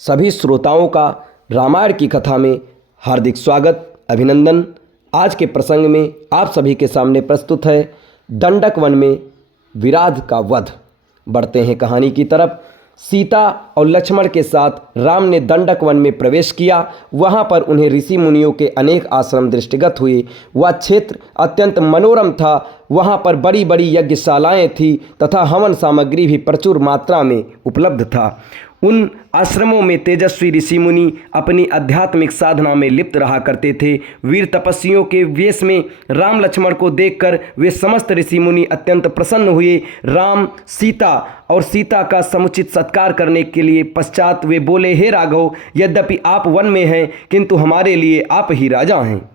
सभी श्रोताओं का रामायण की कथा में हार्दिक स्वागत अभिनंदन। आज के प्रसंग में आप सभी के सामने प्रस्तुत है दंडक वन में विराध का वध। बढ़ते हैं कहानी की तरफ। सीता और लक्ष्मण के साथ राम ने दंडक वन में प्रवेश किया। वहां पर उन्हें ऋषि मुनियों के अनेक आश्रम दृष्टिगत हुए। वह क्षेत्र अत्यंत मनोरम था। वहां पर बड़ी बड़ी यज्ञशालाएं थी तथा हवन सामग्री भी प्रचुर मात्रा में उपलब्ध था। उन आश्रमों में तेजस्वी ऋषि मुनि अपनी आध्यात्मिक साधना में लिप्त रहा करते थे। वीर तपस्वियों के वेश में राम लक्ष्मण को देखकर वे समस्त ऋषि मुनि अत्यंत प्रसन्न हुए। राम सीता का समुचित सत्कार करने के लिए पश्चात वे बोले, हे राघव, यद्यपि आप वन में हैं किंतु हमारे लिए आप ही राजा हैं।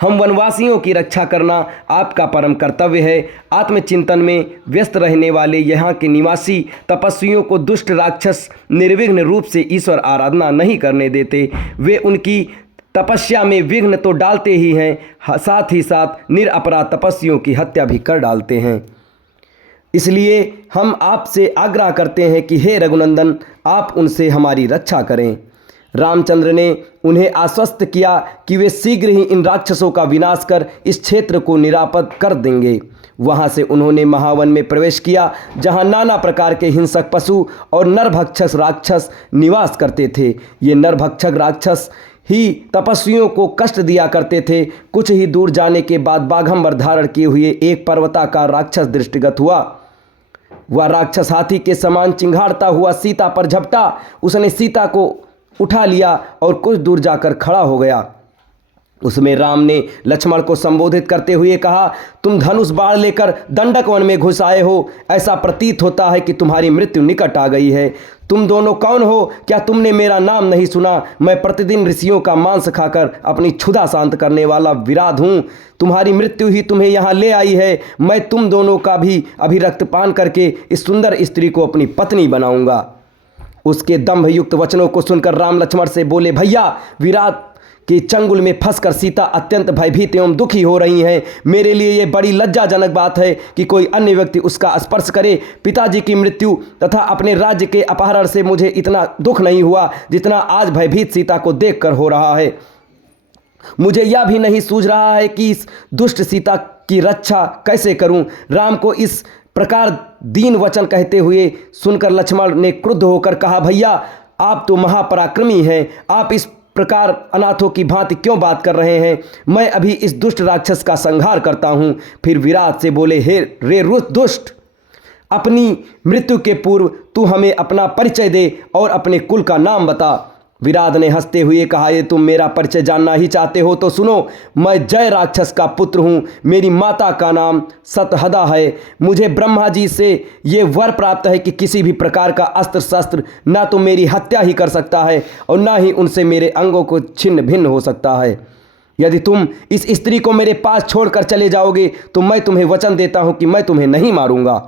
हम वनवासियों की रक्षा करना आपका परम कर्तव्य है। आत्मचिंतन में व्यस्त रहने वाले यहाँ के निवासी तपस्वियों को दुष्ट राक्षस निर्विघ्न रूप से ईश्वर आराधना नहीं करने देते। वे उनकी तपस्या में विघ्न तो डालते ही हैं, साथ ही साथ निरपराध तपस्वियों की हत्या भी कर डालते हैं। इसलिए हम आपसे आग्रह करते हैं कि हे रघुनंदन, आप उनसे हमारी रक्षा करें। रामचंद्र ने उन्हें आश्वस्त किया कि वे शीघ्र ही इन राक्षसों का विनाश कर इस क्षेत्र को निरापद कर देंगे। वहां से उन्होंने महावन में प्रवेश किया, जहां नाना प्रकार के हिंसक पशु और नरभक्षक राक्षस निवास करते थे। ये नरभक्षक राक्षस ही तपस्वियों को कष्ट दिया करते थे। कुछ ही दूर जाने के बाद बाघंबर धारण किए हुए एक पर्वताकार राक्षस दृष्टिगत हुआ। वह राक्षस हाथी के समान चिंघाड़ता हुआ सीता पर झपटा। उसने सीता को उठा लिया और कुछ दूर जाकर खड़ा हो गया। उसमें राम ने लक्ष्मण को संबोधित करते हुए कहा, तुम धनुष बाण लेकर दंडक वन में घुस आए हो। ऐसा प्रतीत होता है कि तुम्हारी मृत्यु निकट आ गई है। तुम दोनों कौन हो? क्या तुमने मेरा नाम नहीं सुना? मैं प्रतिदिन ऋषियों का मांस खाकर अपनी क्षुधा शांत करने वाला विराध हूँ। तुम्हारी मृत्यु ही तुम्हें यहाँ ले आई है। मैं तुम दोनों का भी अभी रक्तपान करके इस सुंदर स्त्री को अपनी पत्नी बनाऊंगा। उसके दंभयुक्त वचनों को सुनकर राम लक्ष्मण से बोले, भैया, विराट के चंगुल में फंसकर सीता अत्यंत भयभीत एवं दुखी हो रही हैं। मेरे लिए ये बड़ी लज्जाजनक बात है कि कोई अन्य व्यक्ति उसका स्पर्श करे। पिताजी की मृत्यु तथा अपने राज्य के अपहरण से मुझे इतना दुख नहीं हुआ जितना आज भयभीत सीता को देखकर हो रहा है। मुझे यह भी नहीं सूझ रहा है कि इस दुष्ट सीता की रक्षा कैसे करूं। राम को इस प्रकार दीन वचन कहते हुए सुनकर लक्ष्मण ने क्रुद्ध होकर कहा, भैया, आप तो महापराक्रमी हैं। आप इस प्रकार अनाथों की भांति क्यों बात कर रहे हैं? मैं अभी इस दुष्ट राक्षस का संहार करता हूं। फिर विराट से बोले, हे रे दुष्ट, अपनी मृत्यु के पूर्व तू हमें अपना परिचय दे और अपने कुल का नाम बता। विराट ने हंसते हुए कहा, ये तुम मेरा परिचय जानना ही चाहते हो तो सुनो। मैं जय राक्षस का पुत्र हूँ। मेरी माता का नाम सतहदा है। मुझे ब्रह्मा जी से ये वर प्राप्त है कि किसी भी प्रकार का अस्त्र शस्त्र ना तो मेरी हत्या ही कर सकता है और ना ही उनसे मेरे अंगों को छिन्न भिन्न हो सकता है। यदि तुम इस स्त्री को मेरे पास छोड़कर चले जाओगे तो मैं तुम्हें वचन देता हूँ कि मैं तुम्हें नहीं मारूंगा।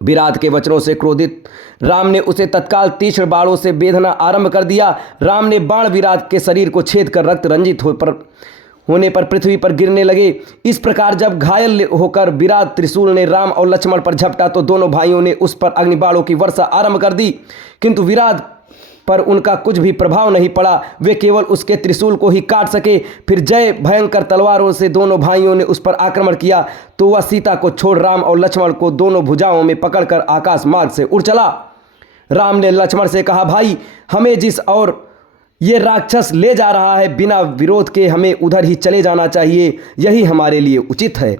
विराट के वचनों से क्रोधित राम ने उसे तत्काल तीक्ष्ण बाणों से बेधना आरंभ कर दिया। राम ने बाण विराट के शरीर को छेद कर रक्त रंजित होने पर पृथ्वी पर गिरने लगे। इस प्रकार जब घायल होकर विराट त्रिशूल ने राम और लक्ष्मण पर झपटा तो दोनों भाइयों ने उस पर अग्निबाणों की वर्षा आरंभ कर दी, किंतु विराट पर उनका कुछ भी प्रभाव नहीं पड़ा। वे केवल उसके त्रिशूल को ही काट सके। फिर जय भयंकर तलवारों से दोनों भाइयों ने उस पर आक्रमण किया तो वह सीता को छोड़ राम और लक्ष्मण को दोनों भुजाओं में पकड़कर आकाश मार्ग से उड़ चला। राम ने लक्ष्मण से कहा, भाई, हमें जिस और ये राक्षस ले जा रहा है, बिना विरोध के हमें उधर ही चले जाना चाहिए। यही हमारे लिए उचित है।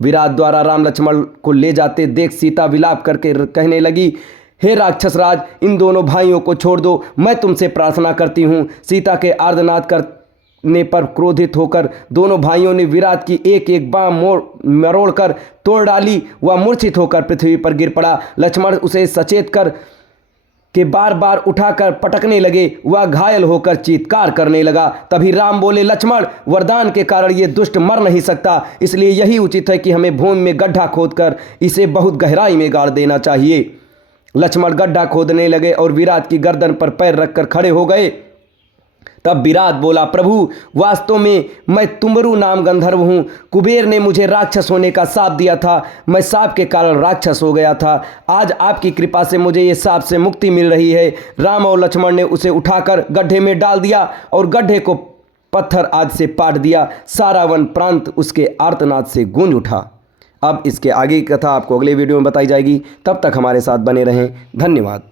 विराट द्वारा राम लक्ष्मण को ले जाते देख सीता विलाप करके कहने लगी, हे राक्षस राज, इन दोनों भाइयों को छोड़ दो। मैं तुमसे प्रार्थना करती हूँ। सीता के आर्तनाद करने पर क्रोधित होकर दोनों भाइयों ने विराट की एक एक बाँह मरोड़ कर तोड़ डाली। वह मूर्छित होकर पृथ्वी पर गिर पड़ा। लक्ष्मण उसे सचेत कर के बार बार उठाकर पटकने लगे। वह घायल होकर चीत्कार करने लगा। तभी राम बोले, लक्ष्मण, वरदान के कारण ये दुष्ट मर नहीं सकता, इसलिए यही उचित है कि हमें भूमि में गड्ढा खोदकर इसे बहुत गहराई में गाड़ देना चाहिए। लक्ष्मण गड्ढा खोदने लगे और विराट की गर्दन पर पैर रखकर खड़े हो गए। तब विराट बोला, प्रभु वास्तव में मैं तुम्बरु नाम गंधर्व हूँ। कुबेर ने मुझे राक्षस होने का शाप दिया था, मैं शाप के कारण राक्षस हो गया था। आज आपकी कृपा से मुझे ये शाप से मुक्ति मिल रही है। राम और लक्ष्मण ने उसे उठाकर गड्ढे में डाल दिया और गड्ढे को पत्थर आदि से पाट दिया। सारा वन प्रांत उसके आर्तनाद से गूंज उठा। अब इसके आगे की कथा आपको अगले वीडियो में बताई जाएगी। तब तक हमारे साथ बने रहें। धन्यवाद।